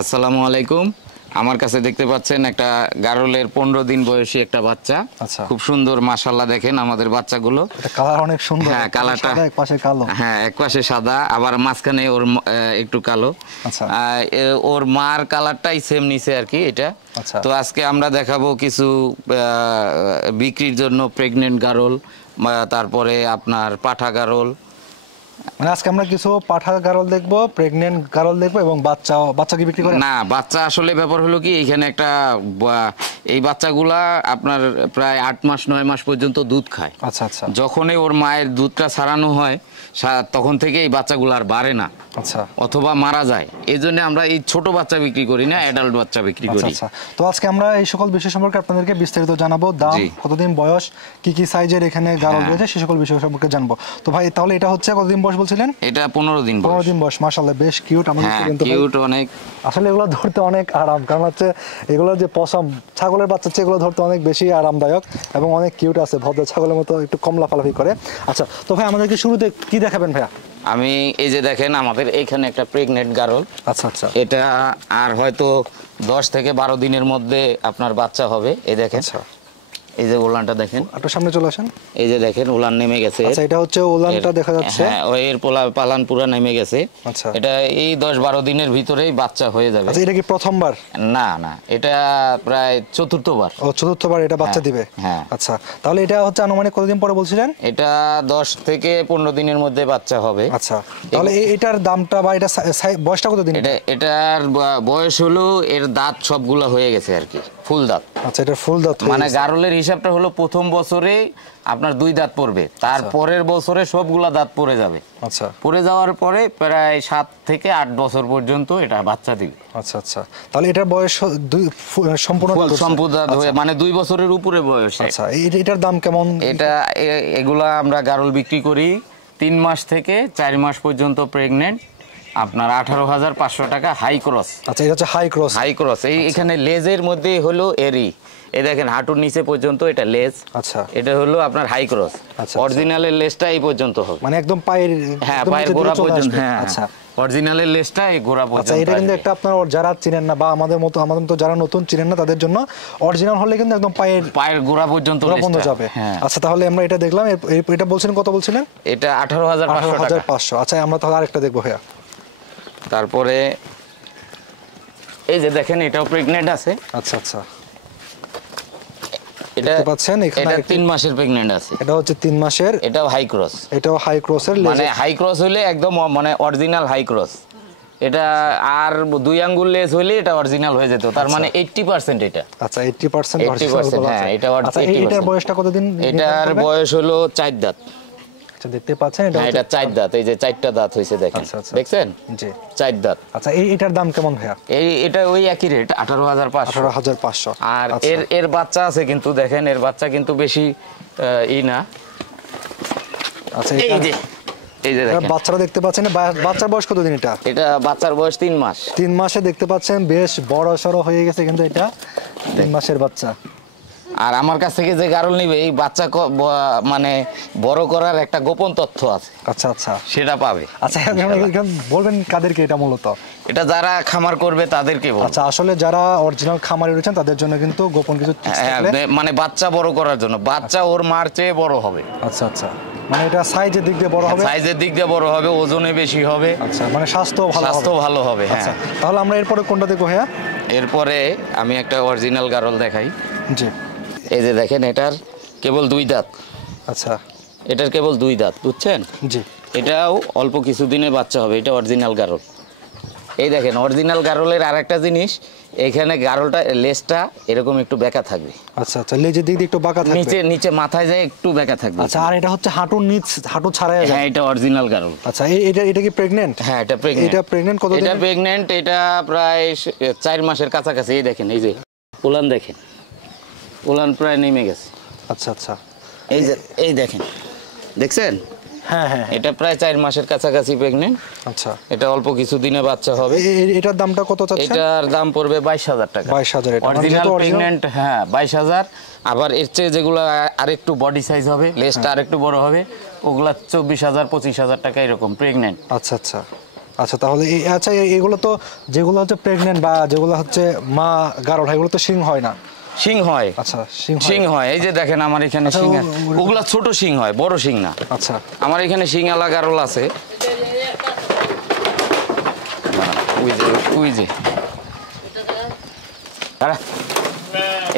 আসসালামু আলাইকুম। আমার কাছে দেখতে পাচ্ছেন একটা গারলের 15 দিন বয়সী একটা বাচ্চা। খুব সুন্দর মাশাআল্লাহ। দেখেন আমাদের বাচ্চাগুলো, এটা কালার অনেক সুন্দর। হ্যাঁ, কালারটা এক পাশে কালো, হ্যাঁ, এক পাশে সাদা, আবার মাঝখানে ওর একটু কালো। আচ্ছা, ওর মার কালারটাই সেম নিচে আর কি এটা। তো আজকে আমরা দেখাবো কিছু বিক্রির জন্য প্রেগনেন্ট গারল, তারপরে আপনার পাঠা গারল। মানে আজকে আমরা কিছু পাঠা গারল দেখবো, প্রেগন্যান্ট গারল দেখবো এবং বাচ্চা কি বিক্রি করে না, বাচ্চা আসলে ব্যাপার হলো কি, এখানে একটা এই বাচ্চাগুলা আপনার প্রায় 8 মাস 9 মাস পর্যন্ত দুধ খায়। আচ্ছা আচ্ছা। যখনই ওর মায়ের দুধটা ছাড়ানো হয় তখন থেকে এই বাচ্চাগুলো আর বাড়ে না, আচ্ছা, অথবা মারা যায়। এই জন্য আমরা এই ছোট বাচ্চা বিক্রি করি না, অ্যাডাল্ট বাচ্চা বিক্রি করি। আচ্ছা, তো আজকে আমরা এই সকল বিষয় সম্পর্কে আপনাদেরকে বিস্তারিত জানাবো। দাম, কতদিন বয়স, কি কি সাইজের এখানে গারল রয়েছে, সে সকল বিষয় সম্পর্কে জানবো। তো ভাই, তাহলে এটা হচ্ছে কতদিন বয়স বলছিলেন? এটা 15 দিন বয়স। 15 দিন বয়স, মাশাআল্লাহ, বেশ কিউট। আমাদের কিন্তু কিউট অনেক। আসলে এগুলো ধরতে অনেক আরাম, কারণ হচ্ছে এগুলো যে পশম ছাগলের বাচ্চা, এগুলো ধরতে অনেক বেশি আরামদায়ক এবং অনেক কিউট আছে, ভদ্র ছাগলের মতো একটু কম লাফালাফি করে। আচ্ছা, তো ভাই আমাদেরকে শুরুতে কি দেখাবেন ভাইয়া? আমি এই যে দেখেন আমাদের এখানে একটা প্রেগনেন্ট গারল। আচ্ছা আচ্ছা। এটা আর হয়তো 10 থেকে 12 দিনের মধ্যে আপনার বাচ্চা হবে। এই দেখেন, এই যে উলানটা দেখেন, একটু সামনে চলে আসেন। এই যে দেখেন উলান নেমে গেছে। আচ্ছা, এটা হচ্ছে উলানটা দেখা যাচ্ছে। হ্যাঁ, এর পালান পুরা নেমে গেছে। আচ্ছা, এটা এই 10-12 দিনের ভিতরেই বাচ্চা হয়ে যাবে। আচ্ছা, এটা কি প্রথমবার? না না, এটা প্রায় চতুর্থবার। ও, চতুর্থবার এটা বাচ্চা দিবে। হ্যাঁ। আচ্ছা, তাহলে এটা হচ্ছে আনুমানিক কতদিন পরে বলছিলেন? এটা 10 থেকে 15 দিনের মধ্যে বাচ্চা হবে। আচ্ছা, তাহলে এটার দামটা বা এটা বয়সটা কতদিন? এটার বয়স হলো, এর দাঁত সবগুলা হয়ে গেছে আর কি, ফুল দাঁত। আচ্ছা, এটা ফুল দাঁত। মানে গারলের হিসাবটা হলো প্রথম বছরে আপনার 2 দাঁত পড়বে, তার পরের বছরে সবগুলা দাঁত পড়ে যাবে। আচ্ছা, পড়ে যাওয়ার পরে প্রায় 7 থেকে 8 বছর পর্যন্ত এটা বাচ্চা দিবে। আচ্ছা আচ্ছা, তাহলে এটার বয়স সম্পূর্ণ মানে 2 বছরের উপরে বয়স। আচ্ছা, এটার দাম কেমন? এগুলা আমরা গারল বিক্রি করি 3 মাস থেকে 4 মাস পর্যন্ত প্রেগনেন্ট, আপনার 18,500 টাকা হাই ক্রস। আচ্ছা, এটা হচ্ছে হাই ক্রস। High cross. এখানে লেজের মধ্যে হলো এরি, এই দেখেন হাঁটুর নিচে পর্যন্ত এটা লেজ। আচ্ছা, এটা হলো আপনার হাই ক্রস। অরিজিনালের লেজটা এই পর্যন্ত হবে, মানে একদম পায়ের, হ্যাঁ, পায়ের গোড়া পর্যন্ত। হ্যাঁ, আচ্ছা, অরিজিনালের লেজটা এই গোড়া পর্যন্ত। আচ্ছা, এটা কিন্তু একটা আপনার যারা চিনেন না বা আমাদের মতো যারা নতুন চিনেন না, তাদের জন্য অরিজিনাল হলে কিন্তু একদম পায়ের গোড়া পর্যন্ত যাবে। আচ্ছা, তাহলে আমরা এটা দেখলাম। এটা বলছেন কত বলছিলেন? এটা 18,500। আচ্ছা, আমরা তাহলে আরেকটা দেখবো ভাইয়া। তারপরে এই যে দেখেন, এটাও প্রেগন্যান্ট আছে। আচ্ছা আচ্ছা, এটা পাচ্ছেন এখানে 3 মাসের প্রেগন্যান্ট আছে। এটা হচ্ছে 3 মাসের। এটাও হাই ক্রস। এটাও হাই ক্রসের, মানে হাই ক্রস হলে একদম মানে অরিজিনাল হাই ক্রস। এটা আর 2 আঙ্গুল লেজ হলে এটা অরিজিনাল হয়ে যেত, তার মানে 80% এটা। আচ্ছা, 80% অরিজিনাল। হ্যাঁ, এটা অরিজিনাল। এটার বয়সটা কতদিন? এটার বয়স হলো 4 দাঁত। আচ্ছা, দেখতে পাচ্ছেন এটা 4 দাঁত, এই যে 4টা দাঁত হইছে দেখেন, দেখছেন? জি, 4 দাঁত। আচ্ছা, এটার দাম কেমন ভাইয়া? এটা ওই একই রেট, 18,500। আর এর বাচ্চা আছে কিন্তু, দেখেন এর বাচ্চা কিন্তু বেশি না। আচ্ছা, এই যে দেখেন বাচ্চারা দেখতে পাচ্ছেন। বাচ্চার বয়স কতদিন? এটা বাচ্চার বয়স 3 মাস। 3 মাসে দেখতে পাচ্ছেন বেশ বড় সড়ো হয়ে গেছে কিন্তু এটা 3 মাসের বাচ্চা। আর আমার কাছ থেকে যে গারল নিবে, এই বাচ্চা মানে বড় করার একটা গোপন তথ্য আছে। আচ্ছা আচ্ছা, সেটা পাবে। আচ্ছা, বলবেন কাদেরকে এটা? মূলত এটা যারা খামার করবে তাদেরকে বলবো। আচ্ছা, আসলে যারা অরিজিনাল খামারি রয়েছেন তাদের জন্য কিন্তু গোপন কিছু মানে বাচ্চা বড় করার জন্য, বাচ্চা ওর মার চেয়ে বড় হবে। আচ্ছা আচ্ছা, মানে এটা সাইজের দিক দিয়ে বড় হবে। সাইজের দিক দিয়ে বড় হবে, ওজনে বেশি হবে। আচ্ছা, মানে স্বাস্থ্য ভালো হবে। হ্যাঁ, তাহলে আমরা এরপরে কোনটা দেখবো ভাইয়া? এরপরে আমি একটা অরিজিনাল গারল দেখাই। জি, এই যে দেখেন, এটার কেবল 2 দাঁত। আচ্ছা, এটার কেবল 2 দাঁত, বুঝছেন? জি, এটাও অল্প কিছুদিনে বাচ্চা হবে। এটা অরিজিনাল গারল। এই দেখেন, অরিজিনাল গারলের আরেকটা জিনিস, এখানে গারলটা লেজটা এরকম একটু বেঁকা থাকবে। আচ্ছা আচ্ছা, লেজের দিক দিয়ে একটু বাঁকা থাকবে, নিচে মাথায় যায় একটু বেঁকা থাকবে। আচ্ছা, আর এটা হচ্ছে হাঁটু ছাড়াই যায়। হ্যাঁ, এটা অরিজিনাল গারল। আচ্ছা, এটা কি প্রেগন্যান্ট? হ্যাঁ, এটা প্রেগন্যান্ট। এটা প্রেগন্যান্ট কতদিন? এটা প্রেগন্যান্ট, এটা প্রায় 4 মাসের কাছাকাছি। এই দেখেন, এই যে উলান দেখেন, উলান প্রায় নেমে গেছে। আচ্ছা আচ্ছা, এই দেখেন, দেখছেন? হ্যাঁ হ্যাঁ, এটা প্রায় 4 মাসের কাছাকাছি প্রেগন্যান্ট। আচ্ছা, এটা অল্প কিছুদিনে বাচ্চা হবে। এটার দামটা কত চাচ্ছেন? এটার দাম পড়বে 22,000 টাকা। 22,000 এটা অরিজিনাল প্রেগন্যান্ট। হ্যাঁ, 22,000। আবার এর চেয়ে যেগুলো আরেকটু বডি সাইজ হবে, লেজটা আরেকটু বড় হবে, ওগুলা 24,000 25,000 টাকা এরকম প্রেগন্যান্ট। আচ্ছা আচ্ছা, আচ্ছা তাহলে আচ্ছা এগুলো তো যেগুলো হচ্ছে প্রেগনেন্ট বা যেগুলো হচ্ছে মা গারল এগুলো তো শিং হয় না? শিং হয়। আচ্ছা শিং হয়, এই যে দেখেন আমার এখানে আচ্ছা, শিং, ওগুলা ছোট শিং হয়, বড় শিং না। আচ্ছা আমার এখানে শিং আলা গারল আছে, ওই যে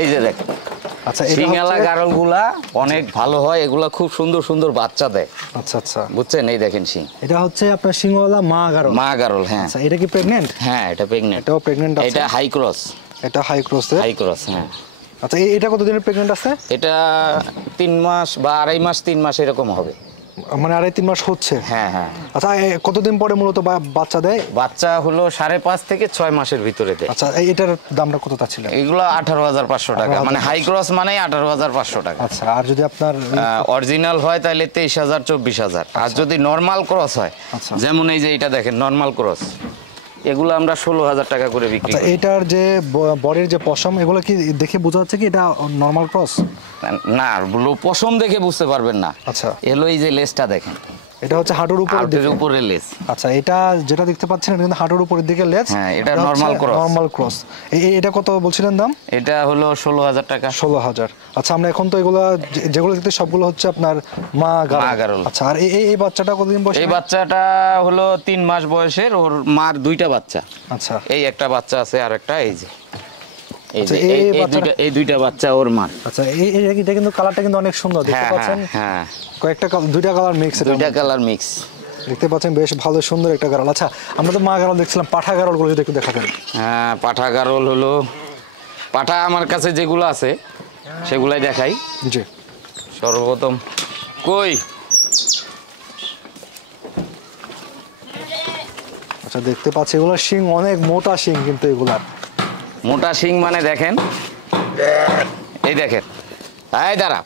এই যে দেখ। আচ্ছা শিঙালা গারল গুলা অনেক ভালো হয়, এগুলা খুব সুন্দর সুন্দর বাচ্চা দেয়। আচ্ছা আচ্ছা বুঝছেন, এই দেখেন শিং, এটা হচ্ছে আপনার শিংওয়ালা মা গারল। মা গারল, হ্যাঁ। আচ্ছা এটা কি প্রেগন্যান্ট? হ্যাঁ এটা প্রেগন্যান্ট। এটাও প্রেগন্যান্ট আছে? এটা হাই ক্রস। এটা হাই ক্রস। হাই ক্রস, হ্যাঁ। আচ্ছা এটা কতদিনের প্রেগন্যান্ট আছে? এটা 3 মাস বা 2.5 মাস 3 মাস এরকম হবে, মানে 2.5-3 মাস হচ্ছে? হ্যাঁ হ্যাঁ। আচ্ছা কতদিন পরে মূলত বাচ্চা দেয়? বাচ্চা হলো 5.5 থেকে 6 মাসের ভিতরে দেয়। আচ্ছা এটার দামটা কত ছিল? এগুলো 18,500 টাকা, মানে হাই ক্রস মানে 18,500 টাকা। আচ্ছা আর যদি আপনার অরিজিনাল হয় তাহলে 23,000 24,000। আর যদি নর্মাল ক্রস হয়, যেমন এই যে এটা দেখেন নর্মাল ক্রস, এগুলো আমরা 16,000 টাকা করে বিক্রি করি। এটার যে বডির যে পশম, এগুলো কি দেখে বোঝা যাচ্ছে কি এটা নর্মাল ক্রস? না, পশম দেখে বুঝতে পারবেন না। আচ্ছা এলো এই যে লেজটা দেখেন, এটা হচ্ছে হাঁটুর উপরে লেজ। আচ্ছা এটা যেটা দেখতে পাচ্ছেন এটা কিন্তু হাঁটুর উপরের দিকে লেজ। হ্যাঁ এটা নর্মাল ক্রস। Normal cross. এটা কত বলছিলেন দাম? এটা হলো 16,000 টাকা। 16,000। আচ্ছা আমরা এখন তো এগুলো যেগুলো দেখতে সবগুলো হচ্ছে আপনার মা গারল। আচ্ছা আর এই বাচ্চাটা কতদিন বয়স? এই বাচ্চাটা হলো 3 মাস বয়সের, ওর মার 2টা বাচ্চা। আচ্ছা এই একটা বাচ্চা আছে আর একটা এই যে এই দুইটা বাচ্চা ওর মার। আচ্ছা এটা কিন্তু কালারটা কিন্তু অনেক সুন্দর দেখতে পাচ্ছেন। হ্যাঁ কয়েকটা দুইটা কালার মিক্স। দুইটা কালার মিক্স দেখতে পাচ্ছেন, বেশ ভালো সুন্দর একটা গারল। আচ্ছা আমরা তো মা গারল দেখছিলাম, পাঠা গারল গুলো যদি একটু দেখাবেন। হ্যাঁ পাঠা গারল হলো, পাঠা আমার কাছে যেগুলো আছে সেগুলাই দেখাই। জি সর্বপ্রথম কই। আচ্ছা দেখতে পাচ্ছি এগুলো শিং অনেক মোটা শিং, কিন্তু এগুলার মোটা শিং মানে দেখেন, এই দেখেন, এই দাঁড়া,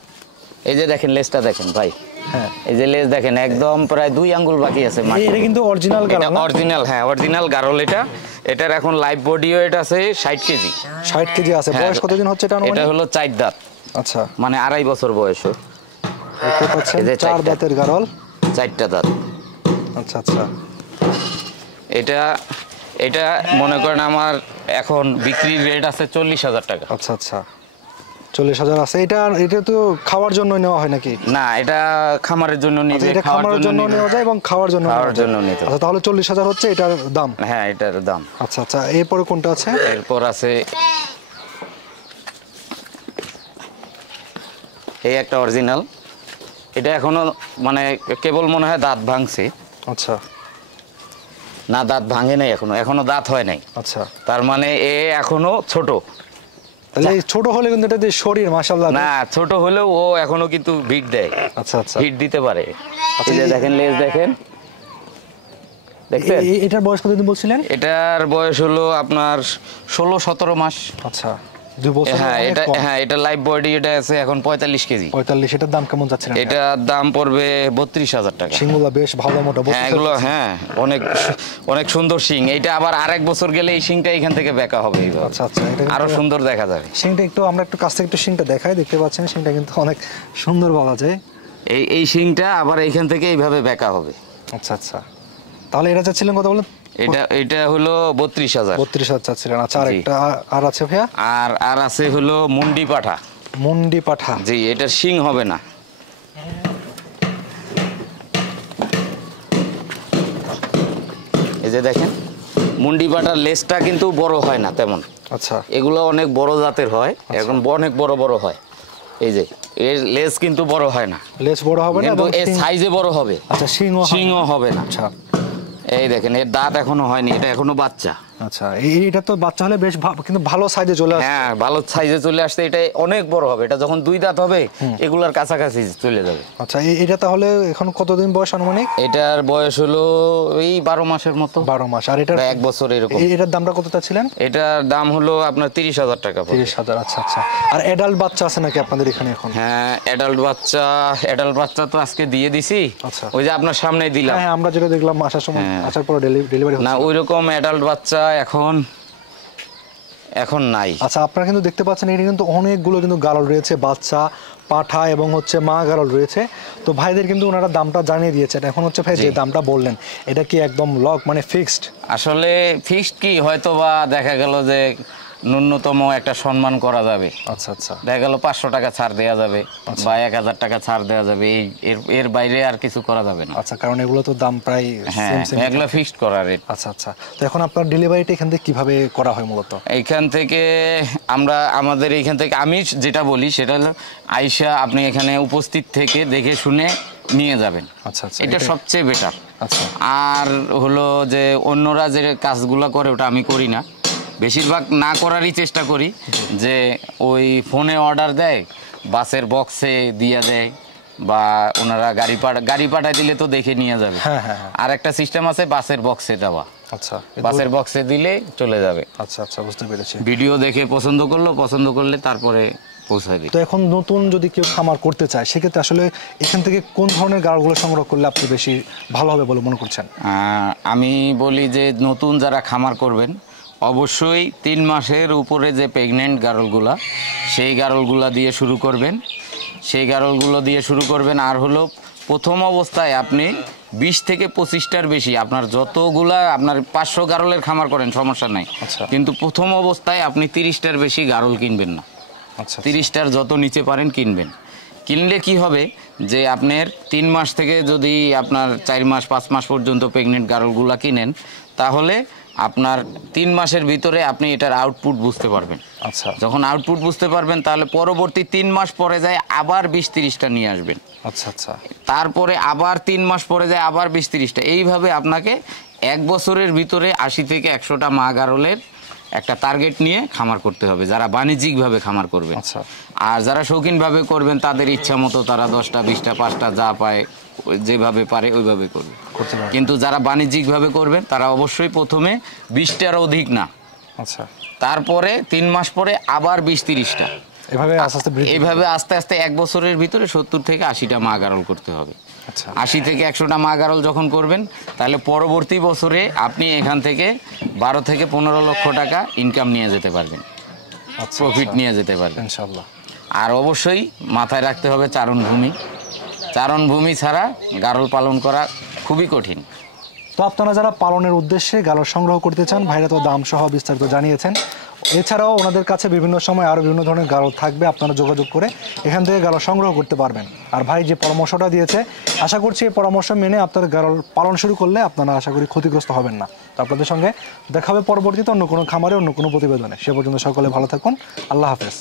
এই যে দেখেন লেজটা দেখেন ভাই। হ্যাঁ এই যে লেজ দেখেন, একদম প্রায় 2 আঙ্গুল বাকি আছে। এটা কিন্তু অরিজিনাল গারল না? অরিজিনাল, হ্যাঁ অরিজিনাল গারল এটা। এটার এখন লাইভ বডি ওয়েট আছে 60 কেজি। 60 কেজি আছে। বয়স কতদিন হচ্ছে এটা? এটা হলো 4 দাঁত। আচ্ছা মানে 2.5 বছর বয়স। দেখতে পাচ্ছেন 4 দাঁতের গারল, 4টা দাঁত। আচ্ছা আচ্ছা এটা মনে করেন আমার এখন বিক্রির রেট আছে 40,000 টাকা। আচ্ছা আচ্ছা 40,000 আছে। এটা তো খাওয়ার জন্য নেওয়া হয় নাকি? না এটা খামারের জন্য নিবে। এটা খামারের জন্য নেওয়া যায় এবং খাওয়ার জন্য নিতে। আচ্ছা তাহলে 40,000 হচ্ছে এটার দাম? হ্যাঁ এটার দাম। আচ্ছা আচ্ছা এরপরে কোনটা আছে? এরপর আছে এই একটা অরিজিনাল। এটা এখনো মানে কেবল মনে হয় দাঁত ভাঙছে। আচ্ছা না দাঁত ভাঙে নাই, এখনো দাঁত হয় নাই। আচ্ছা তার মানে এ এখনো ছোট। তাহলে ছোট হলে কিন্তু এটা শরীর মাশাআল্লাহ। না ছোট হলেও ও এখনো কিন্তু হিট দেয়। আচ্ছা আচ্ছা হিট দিতে পারে। এই যে দেখেন লেজ দেখেন, দেখছেন? এটার বয়স কতদিন বলছিলেন? এটার বয়স হলো আপনার 16-17 মাস। আচ্ছা 2 বছর। হ্যাঁ এটা লাইভ বডি, এটা আছে এখন 45 কেজি। 45। এটার দাম কেমন যাচ্ছে? এটার দাম পড়বে 32,000 টাকা। শিংগুলো বেশ ভালো মোটা। হ্যাঁ এগুলো হ্যাঁ অনেক সুন্দর শিং। এইটা আবার আরেক বছর গেলে এই শিংটা এখান থেকে বেঁকা হবে। আচ্ছা আচ্ছা আরো সুন্দর দেখা যাবে। শিংটা আমরা একটু কাছ থেকে একটু শিংটা দেখাই। দেখতে পাচ্ছেন শিংটা কিন্তু অনেক সুন্দর বলা যায়। এই শিংটা আবার এইখান থেকে এইভাবে বেঁকা হবে। আচ্ছা আচ্ছা তাহলে এটা চাচ্ছিলেন কত বলেন? এটা হলো 32,000। 32,000 চাচ্ছিলেন। আচ্ছা আরেকটা আর আছে ভাইয়া? আর আছে হলো মুন্ডি পাঠা। মুন্ডি পাঠা। জি এটা শিং হবে না। এই যে দেখেন মুন্ডি পাঠার লেজটা কিন্তু বড় হয় না তেমন। আচ্ছা এগুলো অনেক বড় জাতের হয়, এখন অনেক বড় বড় হয়। এই যে এর লেজ কিন্তু বড় হয় না। লেজ বড় হবে না কিন্তু এর সাইজে বড় হবে। আচ্ছা শিংও হবে না। আচ্ছা এই দেখেন এর দাঁত এখনো হয়নি, এটা এখনো বাচ্চা। আচ্ছা এটা তো বাচ্চা হলে বেশ কিন্তু ভালো সাইজে চলে আসে। হ্যাঁ ভালো সাইজে চলে আসছে। এটা অনেক বড় হবে। এটা যখন 2 দাঁত হবে এগুলার কাছাকাছি চলে যাবে। আচ্ছা এটা তাহলে এখন কতদিন বয়স আনুমানিক? এটার বয়স হলো এই 12 মাসের মতো। 12 মাস। আর এটা 1 বছর এরকম। এটার দামটা কতটা ছিলেন? এটার দাম হলো আপনার 30,000 টাকা। 30,000। আচ্ছা আচ্ছা আর অ্যাডাল্ট বাচ্চা আছে নাকি আপনাদের এখানে এখন? হ্যাঁ অ্যাডাল্ট বাচ্চা তো আজকে দিয়ে দিছি। আচ্ছা ওই যে আপনার সামনেই দিলাম। হ্যাঁ আমরা যেটা দেখলাম আসার সময়, আসার পর ডেলিভারি না ওই রকম অ্যাডাল্ট বাচ্চা এখন এখন নাই। আচ্ছা, আপনারা কিন্তু দেখতে পাচ্ছেন এটা কিন্তু অনেকগুলো কিন্তু গারল রয়েছে, বাচ্চা, পাঠা এবং হচ্ছে মা গারল রয়েছে। তো ভাইদের কিন্তু ওনারা দামটা জানিয়ে দিয়েছেন। এখন হচ্ছে ভাই যে দামটা বললেন এটা কি একদম লক মানে ফিক্সড? আসলে ফিক্সড কি, হয়তো বা দেখা গেল যে ন্যূনতম একটা সম্মান করা যাবে। আচ্ছা আচ্ছা, দেখা গেল 500 টাকা ছাড় দেওয়া যাবে বা 1000 টাকা ছাড় দেওয়া যাবে, এর বাইরে আর কিছু করা যাবে না। আচ্ছা, কারণ এগুলো তো দাম প্রায় হ্যাঁ, এগুলো ফিক্সড করা রেট। আচ্ছা আচ্ছা, তো এখন আপনার ডেলিভারিটা এখান থেকে কিভাবে করা হয় মূলত? এইখান থেকে আমাদের এইখান থেকে আমি যেটা বলি সেটা হলো আইসা আপনি এখানে উপস্থিত থেকে দেখে শুনে নিয়ে যাবেন। আচ্ছা আচ্ছা, এটা সবচেয়ে বেটার। আচ্ছা, আর হলো যে অন্যরা যে কাজগুলো করে ওটা আমি করি না, বেশিরভাগ না করারই চেষ্টা করি। যে ওই ফোনে অর্ডার দেয়, বাসের বক্সে দিয়ে দেয়, বা ওনারা গাড়ি পাঠায় দিলে তো দেখে নিয়ে যাবে। আর একটা সিস্টেম আছে বাসের বক্সে দেওয়া। আচ্ছা, বাসের বক্সে দিলে চলে যাবে। আচ্ছা আচ্ছা, বুঝতে পেরেছি। ভিডিও দেখে পছন্দ করলে তারপরে পৌঁছায় দিই। তো এখন নতুন যদি কেউ খামার করতে চায় সেক্ষেত্রে আসলে এখান থেকে কোন ধরনের গাড়গুলো সংগ্রহ করলে আপনি বেশি ভালো হবে বলে মনে করছেন? আমি বলি যে নতুন যারা খামার করবেন অবশ্যই 3 মাসের উপরে যে প্রেগনেন্ট গারলগুলা, সেই গারলগুলা দিয়ে শুরু করবেন। আর হলো প্রথম অবস্থায় আপনি 20 থেকে 25টার বেশি, আপনার যতগুলা আপনার 500 গারলের খামার করেন সমস্যা নাই, কিন্তু প্রথম অবস্থায় আপনি 30টার বেশি গারল কিনবেন না। 30টার যত নিচে পারেন কিনবেন। কিনলে কি হবে যে আপনার 3 মাস থেকে যদি আপনার 4 মাস 5 মাস পর্যন্ত প্রেগনেন্ট গারলগুলা কিনেন, তাহলে আপনার 3 মাসের ভিতরে আপনি এটার আউটপুট বুঝতে পারবেন। আচ্ছা, যখন আউটপুট বুঝতে পারবেন তাহলে পরবর্তী 3 মাস পরে যায় আবার 20-30টা নিয়ে আসবেন। আচ্ছা আচ্ছা, তারপরে আবার 3 মাস পরে যায় আবার 20-30টা। এইভাবে আপনাকে 1 বছরের ভিতরে 80 থেকে 100টা মা গারলের একটা টার্গেট নিয়ে খামার করতে হবে, যারা বাণিজ্যিকভাবে খামার করবেন। আচ্ছা, আর যারা শৌখিনভাবে করবেন তাদের ইচ্ছা মতো তারা 10টা 20টা 5টা যা পায় যেভাবে পারে ওইভাবে করবে। কিন্তু যারা বাণিজ্যিকভাবে করবেন তারা অবশ্যই প্রথমে 20টার অধিক না, আচ্ছা, তারপরে 3 মাস পরে আবার 20-30টা, এইভাবে আস্তে আস্তে 1 বছরের ভিতরে 70 থেকে 80টা মা গারল করতে হবে। 80 থেকে 100টা মা গারল যখন করবেন তাহলে পরবর্তী বছরে আপনি এখান থেকে 12 থেকে 15 লক্ষ টাকা ইনকাম নিয়ে যেতে পারবেন, প্রফিট নিয়ে যেতে পারবেন ইনশাআল্লাহ। আর অবশ্যই মাথায় রাখতে হবে চারণভূমি ছাড়া গারল পালন করা খুবই কঠিন। তো আপনারা যারা পালনের উদ্দেশ্যে গারল সংগ্রহ করতে চান, ভাইরা তো দাম সহ বিস্তারিত জানিয়েছেন। এছাড়াও ওনাদের কাছে বিভিন্ন সময় আরও বিভিন্ন ধরনের গারল থাকবে, আপনারা যোগাযোগ করে এখান থেকে গারল সংগ্রহ করতে পারবেন। আর ভাই যে পরামর্শটা দিয়েছে, আশা করছি এই পরামর্শ মেনে আপনারা গারল পালন শুরু করলে আপনারা আশা করি ক্ষতিগ্রস্ত হবেন না। তো আপনাদের সঙ্গে দেখা হবে পরবর্তীতে অন্য কোনো খামারে অন্য কোনো প্রতিবেদনে। সে পর্যন্ত সকলে ভালো থাকুন। আল্লাহ হাফেজ।